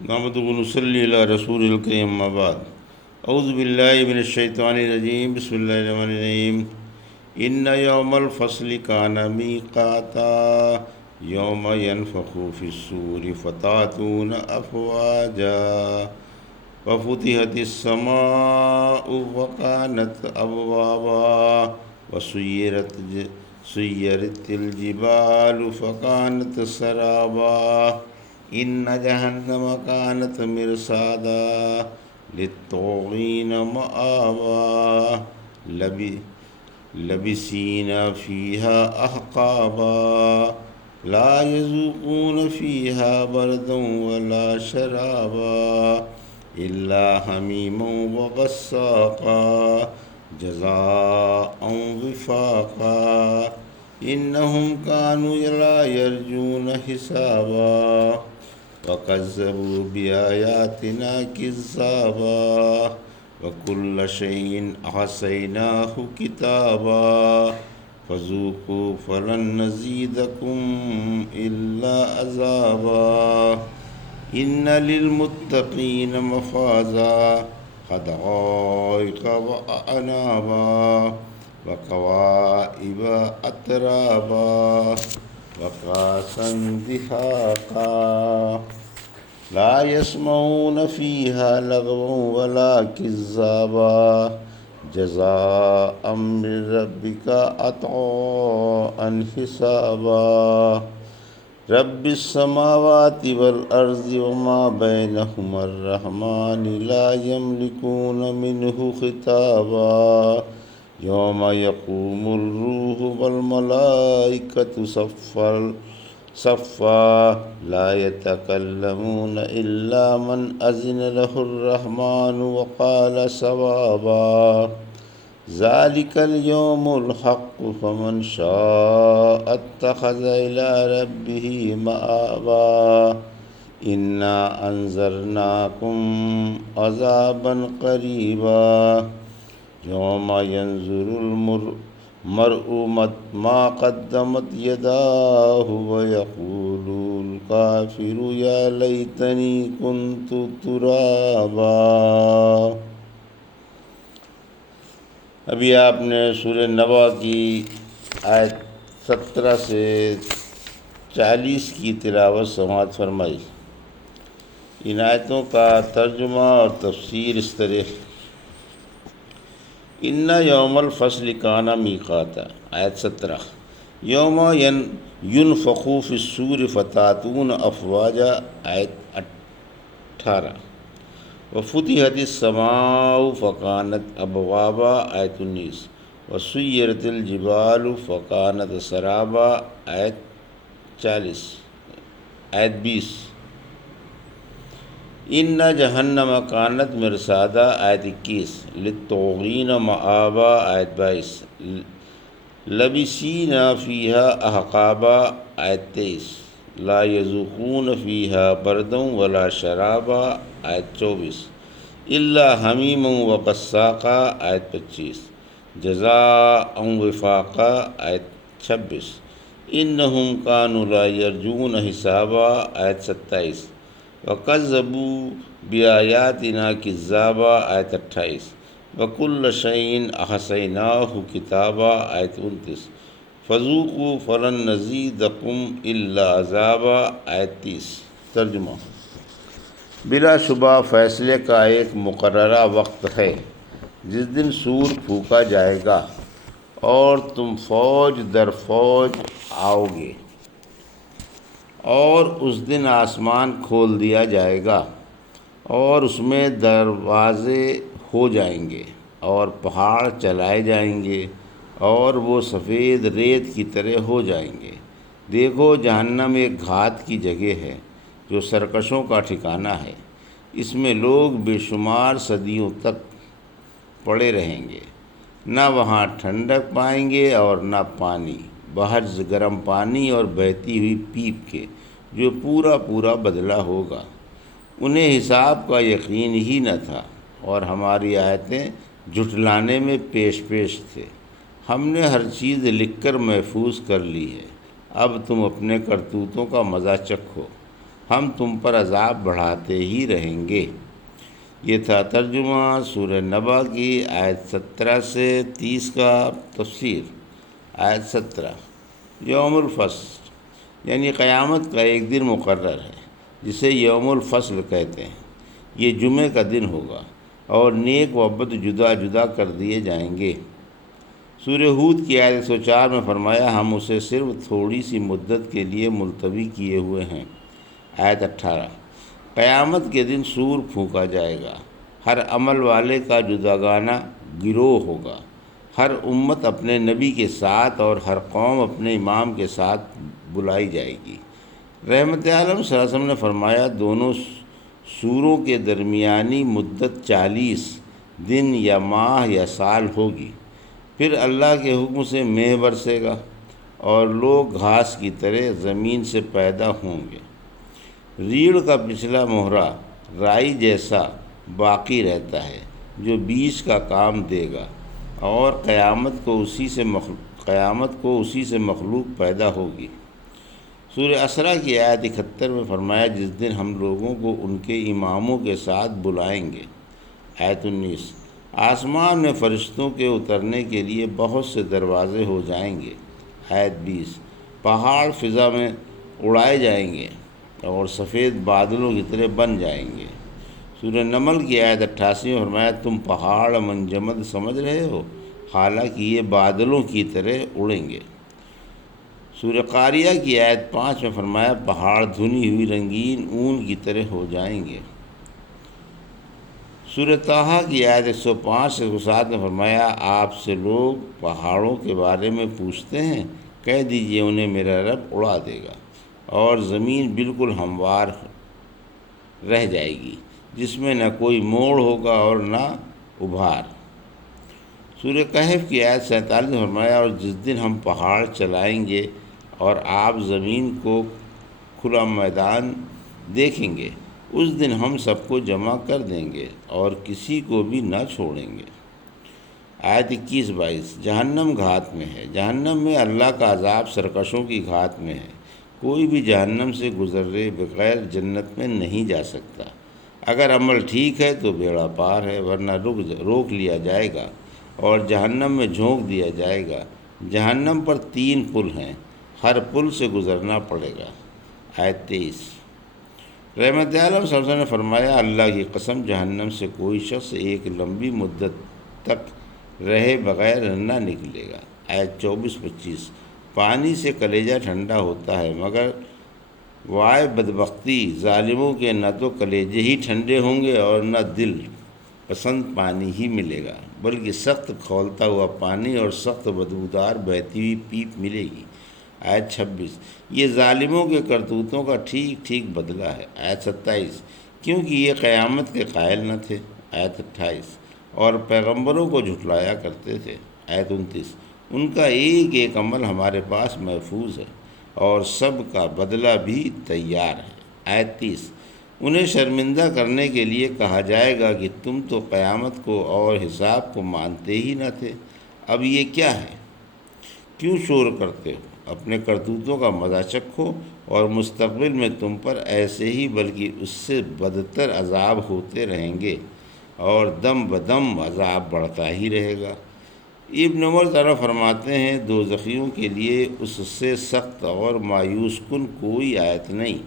نحمد ونصلی علی رسول الکریم اما بعد اعوذ باللہ من الشیطان الرجیم بسم اللہ الرحمن الرحیم ان یوم الفصل کان میقاتا یوم ینفخ فی الصور فتاتون افواجا وفتحت السماء وکانت ابوابا سیرت الجبال فکانت سرابا ان جہنم کانت مرصادا للطاغین مآبا لبسین فیہا احقابا لا یذوقون فیہا بردا ولا شرابا الا حمیما وغساقا جزاء وفاقا انہم کانوا لا یرجون حسابا وکذبوا بآیاتنا کذابا وکل شیء احصیناہ کتابا فذوقوا فلن نزیدکم الا عذابا ان للمتقین مفازا حدائق واعنابا وکواعب اترابا وکاسا دہاقا لا یسمعون فیہا لغوا ولا کذابا جزاء من ربک عطاء حسابا رب السماوات والارض وما بینہما الرحمن لا یملکون منہ خطابا یوم یقوم الروح والملائکۃ صفا لا یتکلمون الا من اذن له الرحمن وقال صوابا ذلک اليوم الحق فمن شاء اتخذ الى ربه مآبا انا انذرناکم عذابا قریبا یوم ینظر المرء ما قدمت یداہ ویقول الکافر یا لیتنی کنت ترابا۔ ابھی آپ نے سورہ نبا کی آیت 17 سے 40 کی تلاوت سماعت فرمائی۔ ان آیتوں کا ترجمہ اور تفسیر اس طرح: ان یوم الفصل کان میقاتا، آیت 17، یوم ینفخ فی الصور فتاتون افواجا، آیت 18، وفتحت السماء فکانت ابوابا، آیت 19، وسیرت الجبال فکانت سرابا، آیت 40، آیت 20، ان جہنم کانت مرصادا، آیت 21، للطاغین مآبا، آیت 22، لبسین فیہا احقابا، آیت 23، لا یذوقون فیہا بردا ولا شرابا، آیت 24، الا حمیما وغساقا، آیت 25، جزاء وفاقا، آیت 26، انہم کانوا لا یرجون حسابا، آیت 27، وکذبوا بآیاتنا کذابا، آیت 28، وکل شیء احصیناہ کتابا، آیت 29، فذوقوا فلن نزیدکم الا عذابا، آیت 30۔ ترجمہ: بلا شبہ فیصلے کا ایک مقررہ وقت ہے جس دن سور پھونکا جائے گا اور تم فوج در فوج آؤ گے، اور اس دن آسمان کھول دیا جائے گا اور اس میں دروازے ہو جائیں گے اور پہاڑ چلائے جائیں گے اور وہ سفید ریت کی طرح ہو جائیں گے۔ دیکھو، جہنم ایک گھات کی جگہ ہے جو سرکشوں کا ٹھکانہ ہے۔ اس میں لوگ بے شمار صدیوں تک پڑے رہیں گے، نہ وہاں ٹھنڈک پائیں گے اور نہ پانی، بحث گرم پانی اور بہتی ہوئی پیپ کے، جو پورا بدلہ ہوگا۔ انہیں حساب کا یقین ہی نہ تھا اور ہماری آیتیں جھٹلانے میں پیش تھے۔ ہم نے ہر چیز لکھ کر محفوظ کر لی ہے، اب تم اپنے کرتوتوں کا مزہ چکھو۔ ہم تم پر عذاب بڑھاتے ہی رہیں گے۔ یہ تھا ترجمہ سورہ نبا کی آیت 17 سے 30 کا تفسیر۔ آیت 17، یوم الفصل یعنی قیامت کا ایک دن مقرر ہے جسے یوم الفصل کہتے ہیں۔ یہ جمعے کا دن ہوگا اور نیک و بد جدا جدا کر دیے جائیں گے۔ سورہ ہود کی آیت 104 میں فرمایا ہم اسے صرف تھوڑی سی مدت کے لیے ملتوی کیے ہوئے ہیں۔ آیت 18، قیامت کے دن سور پھونکا جائے گا، ہر عمل والے کا جداگانہ گروہ ہوگا، ہر امت اپنے نبی کے ساتھ اور ہر قوم اپنے امام کے ساتھ بلائی جائے گی۔ رحمت عالم صلی اللہ علیہ وسلم نے فرمایا دونوں سوروں کے درمیانی مدت 40 دن یا ماہ یا سال ہوگی، پھر اللہ کے حکم سے مے برسے گا اور لوگ گھاس کی طرح زمین سے پیدا ہوں گے۔ ریڑھ کا پچھلا مہرہ رائی جیسا باقی رہتا ہے جو بیج کا کام دے گا، اور قیامت کو اسی سے مخلوق پیدا ہوگی۔ سورہ اسرا کی آیت 71 میں فرمایا جس دن ہم لوگوں کو ان کے اماموں کے ساتھ بلائیں گے۔ آیت 19، آسمان میں فرشتوں کے اترنے کے لیے بہت سے دروازے ہو جائیں گے۔ آیت 20، پہاڑ فضا میں اڑائے جائیں گے اور سفید بادلوں کی طرح بن جائیں گے۔ سورہ نمل کی آیت 88 میں فرمایا تم پہاڑ منجمد سمجھ رہے ہو، حالانکہ یہ بادلوں کی طرح اڑیں گے۔ سورہ قاریہ کی آیت 5 میں فرمایا پہاڑ دھنی ہوئی رنگین اون کی طرح ہو جائیں گے۔ سورہ طٰہٰ کی آیت 105 سے 107 میں فرمایا آپ سے لوگ پہاڑوں کے بارے میں پوچھتے ہیں، کہہ دیجئے انہیں میرا رب اڑا دے گا، اور زمین بالکل ہموار رہ جائے گی جس میں نہ کوئی موڑ ہوگا اور نہ ابھار۔ سورہ کہف کی آیت 47 میں فرمایا اور جس دن ہم پہاڑ چلائیں گے اور آپ زمین کو کھلا میدان دیکھیں گے، اس دن ہم سب کو جمع کر دیں گے اور کسی کو بھی نہ چھوڑیں گے۔ آیت 21-22، جہنم گھات میں ہے، جہنم میں اللہ کا عذاب سرکشوں کی گھات میں ہے، کوئی بھی جہنم سے گزرے بغیر جنت میں نہیں جا سکتا۔ اگر عمل ٹھیک ہے تو بیڑا پار ہے، ورنہ روک لیا جائے گا اور جہنم میں جھونک دیا جائے گا۔ جہنم پر 3 پل ہیں، ہر پل سے گزرنا پڑے گا۔ آیت 23، رحمت عالم صلی اللہ علیہ وسلم نے فرمایا اللہ کی قسم جہنم سے کوئی شخص ایک لمبی مدت تک رہے بغیر نہ نکلے گا۔ آیت 24-25، پانی سے کلیجہ ٹھنڈا ہوتا ہے مگر وائے بدبختی ظالموں کے نہ تو کلیجے ہی ٹھنڈے ہوں گے اور نہ دل پسند پانی ہی ملے گا، بلکہ سخت کھولتا ہوا پانی اور سخت بدبودار بہتی ہوئی پیپ ملے گی۔ آیت 26، یہ ظالموں کے کرتوتوں کا ٹھیک ٹھیک بدلہ ہے۔ آیت 27، کیونکہ یہ قیامت کے قائل نہ تھے۔ آیت 28، اور پیغمبروں کو جھٹلایا کرتے تھے۔ آیت 29، ان کا ایک ایک عمل ہمارے پاس محفوظ ہے اور سب کا بدلہ بھی تیار ہے۔ آیت 30، انہیں شرمندہ کرنے کے لیے کہا جائے گا کہ تم تو قیامت کو اور حساب کو مانتے ہی نہ تھے، اب یہ کیا ہے؟ کیوں شور کرتے ہو؟ اپنے کرتوتوں کا مزہ چکھو اور مستقبل میں تم پر ایسے ہی بلکہ اس سے بدتر عذاب ہوتے رہیں گے اور دم بدم عذاب بڑھتا ہی رہے گا۔ ابن عمر تعالیٰ فرماتے ہیں دوزخیوں کے لیے اس سے سخت اور مایوس کن کوئی آیت نہیں۔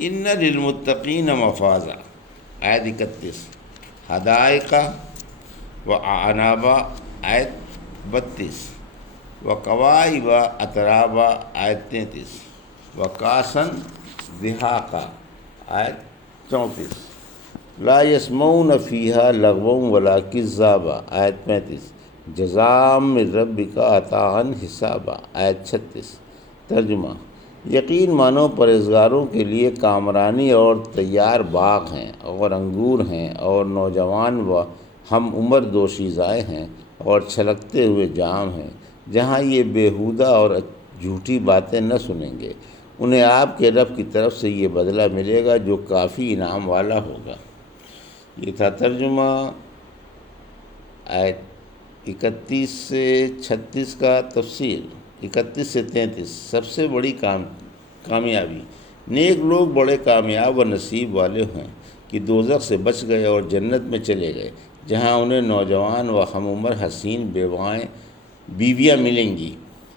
ان للمتقین مفازا، آیت 31، حدائق و اعنابا، آیت 32، وکواعب اترابا، آیت 33، وکاسن دہاقا، آیت 34، لا یسمعون فیہا لغوا ولا کذابا، آیت 35، جزاء من ربک عطاء حسابا، آیت 36۔ ترجمہ، یقین مانو پرہیزگاروں کے لیے کامرانی اور تیار باغ ہیں اور انگور ہیں اور نوجوان و ہم عمر دوشیزائیں ہیں اور چھلکتے ہوئے جام ہیں، جہاں یہ بیہودہ اور جھوٹی باتیں نہ سنیں گے۔ انہیں آپ کے رب کی طرف سے یہ بدلہ ملے گا جو کافی انعام والا ہوگا۔ یہ تھا ترجمہ آیت 31 سے 36 کا تفسیر۔ 31 سے 33، سب سے بڑی کامیابی نیک لوگ بڑے کامیاب و نصیب والے ہیں کہ دوزخ سے بچ گئے اور جنت میں چلے گئے، جہاں انہیں نوجوان و ہم عمر حسین بیویاں ملیں گی۔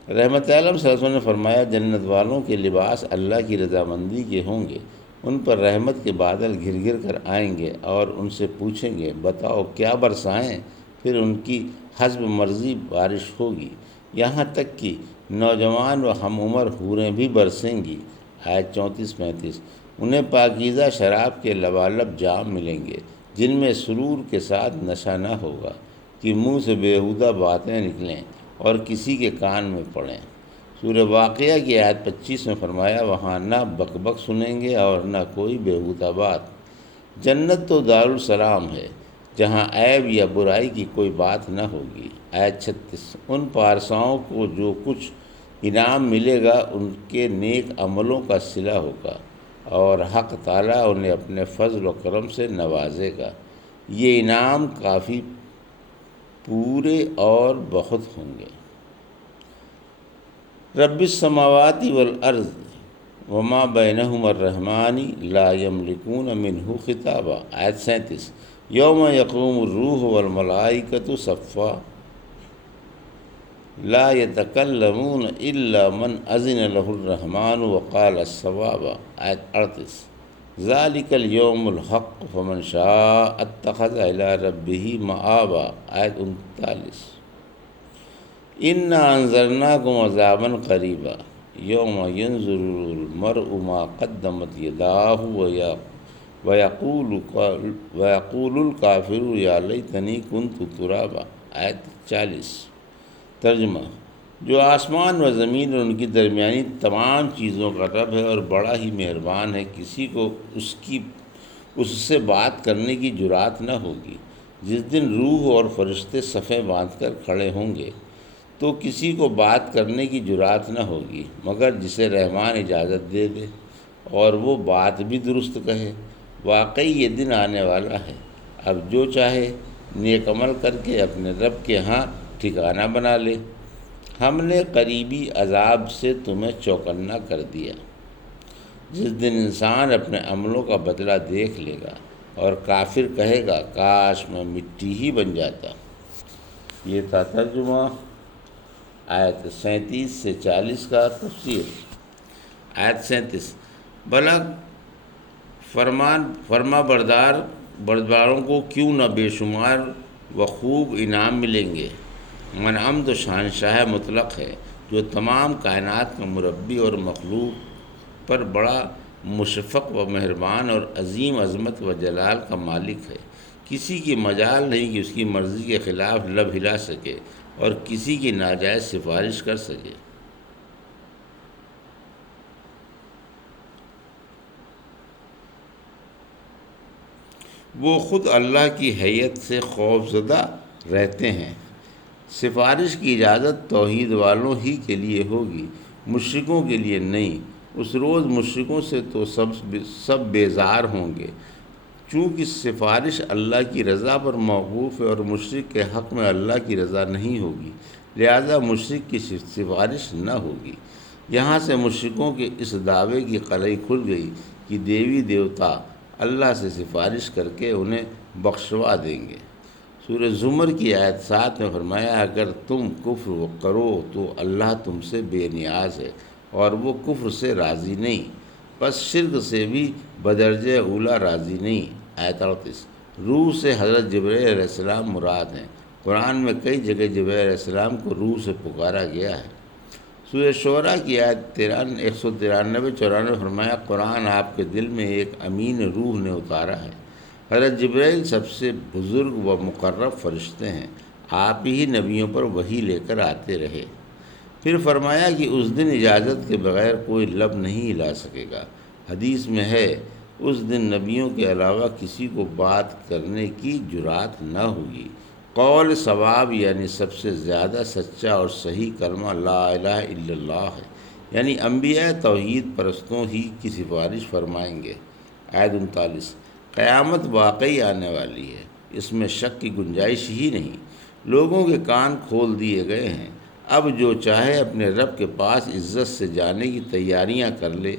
رحمت عالم صلی اللہ علیہ وسلم نے فرمایا، جنت والوں کے لباس اللہ کی رضامندی کے ہوں گے، ان پر رحمت کے بادل گھر گھر کر آئیں گے اور ان سے پوچھیں گے بتاؤ کیا برسائیں، پھر ان کی حسب مرضی بارش ہوگی، یہاں تک کہ نوجوان و ہم عمر حوریں بھی برسیں گی۔ آیت 34-35۔ انہیں پاکیزہ شراب کے لبالب جام ملیں گے جن میں سرور کے ساتھ نشہ نہ ہوگا کہ منہ سے بیہودہ باتیں نکلیں اور کسی کے کان میں پڑیں۔ سورہ واقعہ کی آیت 25 میں فرمایا، وہاں نہ بک بک سنیں گے اور نہ کوئی بیہودہ بات۔ جنت تو دارالسلام ہے جہاں عیب یا برائی کی کوئی بات نہ ہوگی۔ آیت 36۔ ان پارساؤں کو جو کچھ انعام ملے گا ان کے نیک عملوں کا صلہ ہوگا اور حق تعالیٰ انہیں اپنے فضل و کرم سے نوازے گا۔ یہ انعام کافی پورے اور بہت ہوں گے۔ رب السماوات والارض وما بینہما الرحمن لا یملکون منہ خطابا۔ آیت 37۔ یوم یقوم الروح والملائکۃ صفا لا یتکلمون الا من اذن لہ الرحمن وقال صوابا۔ آیت 38۔ ذالک الیوم الحق فمن شاء اتخذ الی ربہ مآبا۔ آیت 39۔ انا انذرناکم عذابا قریبا یوم ینظر المرء ما قدمت یداہ ویقول الکافر یا لیتنی کنت ترابا۔ آیت 40۔ ترجمہ: جو آسمان و زمین اور ان کی درمیانی تمام چیزوں کا رب ہے اور بڑا ہی مہربان ہے، کسی کو اس سے بات کرنے کی جرات نہ ہوگی۔ جس دن روح اور فرشتے صفیں باندھ کر کھڑے ہوں گے تو کسی کو بات کرنے کی جرات نہ ہوگی مگر جسے رحمان اجازت دے دے اور وہ بات بھی درست کہے۔ واقعی یہ دن آنے والا ہے، اب جو چاہے نیک عمل کر کے اپنے رب کے ہاں ٹھکانہ بنا لے۔ ہم نے قریبی عذاب سے تمہیں چوکنا کر دیا، جس دن انسان اپنے عملوں کا بدلہ دیکھ لے گا اور کافر کہے گا کاش میں مٹی ہی بن جاتا۔ یہ تھا ترجمہ آیت 37 سے 40 کا تفسیر۔ آیت 37۔ بھلا فرما برداروں کو کیوں نہ بے شمار و خوب انعام ملیں گے۔ منعم تو شہنشاہ مطلق ہے جو تمام کائنات کا مربی اور مخلوق پر بڑا مشفق و مہربان اور عظیم عظمت و جلال کا مالک ہے۔ کسی کی مجال نہیں کہ اس کی مرضی کے خلاف لب ہلا سکے اور کسی کی ناجائز سفارش کر سکے۔ وہ خود اللہ کی حیت سے خوف زدہ رہتے ہیں۔ سفارش کی اجازت توحید والوں ہی کے لیے ہوگی، مشرکوں کے لیے نہیں۔ اس روز مشرکوں سے تو سب بیزار ہوں گے، چونکہ سفارش اللہ کی رضا پر موقوف ہے اور مشرک کے حق میں اللہ کی رضا نہیں ہوگی، لہذا مشرک کی سفارش نہ ہوگی۔ یہاں سے مشرکوں کے اس دعوے کی قلعی کھل گئی کہ دیوی دیوتا اللہ سے سفارش کر کے انہیں بخشوا دیں گے۔ سورہ زمر کی آیت 7 میں فرمایا، اگر تم کفر کرو تو اللہ تم سے بے نیاز ہے اور وہ کفر سے راضی نہیں، پس شرک سے بھی بدرجہ اولا راضی نہیں۔ آیت 38۔ روح سے حضرت جبرائیل علیہ السلام مراد ہیں۔ قرآن میں کئی جگہ جبرائیل علیہ السلام کو روح سے پکارا گیا ہے۔ سورہ شعراء کی آیت 193-94 فرمایا، قرآن آپ کے دل میں ایک امین روح نے اتارا ہے۔ حضرت جبرائیل سب سے بزرگ و مقرب فرشتے ہیں، آپ ہی نبیوں پر وحی لے کر آتے رہے۔ پھر فرمایا کہ اس دن اجازت کے بغیر کوئی لب نہیں ہلا سکے گا۔ حدیث میں ہے، اس دن نبیوں کے علاوہ کسی کو بات کرنے کی جرات نہ ہوگی۔ قول صواب یعنی سب سے زیادہ سچا اور صحیح کلمہ لا الہ الا اللہ ہے، یعنی انبیاء توحید پرستوں ہی کی سفارش فرمائیں گے۔ آیت 39۔ قیامت واقعی آنے والی ہے، اس میں شک کی گنجائش ہی نہیں۔ لوگوں کے کان کھول دیے گئے ہیں، اب جو چاہے اپنے رب کے پاس عزت سے جانے کی تیاریاں کر لے۔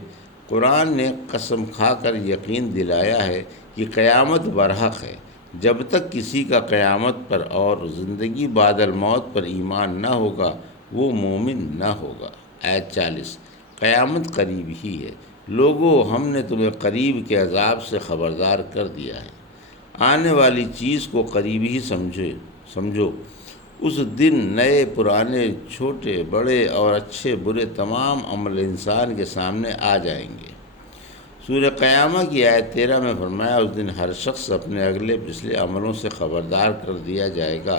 قرآن نے قسم کھا کر یقین دلایا ہے کہ قیامت برحق ہے۔ جب تک کسی کا قیامت پر اور زندگی بعد الموت پر ایمان نہ ہوگا وہ مومن نہ ہوگا۔ آیت 40۔ قیامت قریب ہی ہے، لوگو ہم نے تمہیں قریب کے عذاب سے خبردار کر دیا ہے۔ آنے والی چیز کو قریب ہی سمجھو۔ اس دن نئے پرانے چھوٹے بڑے اور اچھے برے تمام عمل انسان کے سامنے آ جائیں گے۔ سورہ قیامہ کی آیت 13 میں فرمایا اس دن ہر شخص اپنے اگلے پچھلے عملوں سے خبردار کر دیا جائے گا،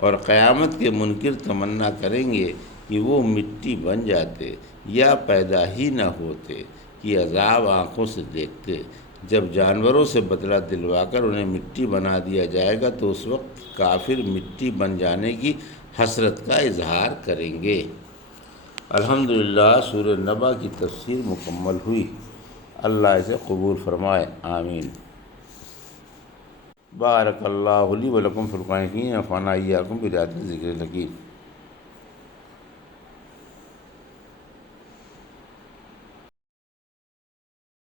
اور قیامت کے منکر تمنا کریں گے کہ وہ مٹی بن جاتے یا پیدا ہی نہ ہوتے کہ عذاب آنکھوں سے دیکھتے۔ جب جانوروں سے بدلہ دلوا کر انہیں مٹی بنا دیا جائے گا تو اس وقت کافر مٹی بن جانے کی حسرت کا اظہار کریں گے۔ الحمدللہ سورہ نبا کی تفسیر مکمل ہوئی۔ اللہ اسے قبول فرمائے، آمین۔ بارک اللہ لی و لکم فی القرآن الحکیم، ونفعنا وإیاکم بآیات الذکر الحکیم۔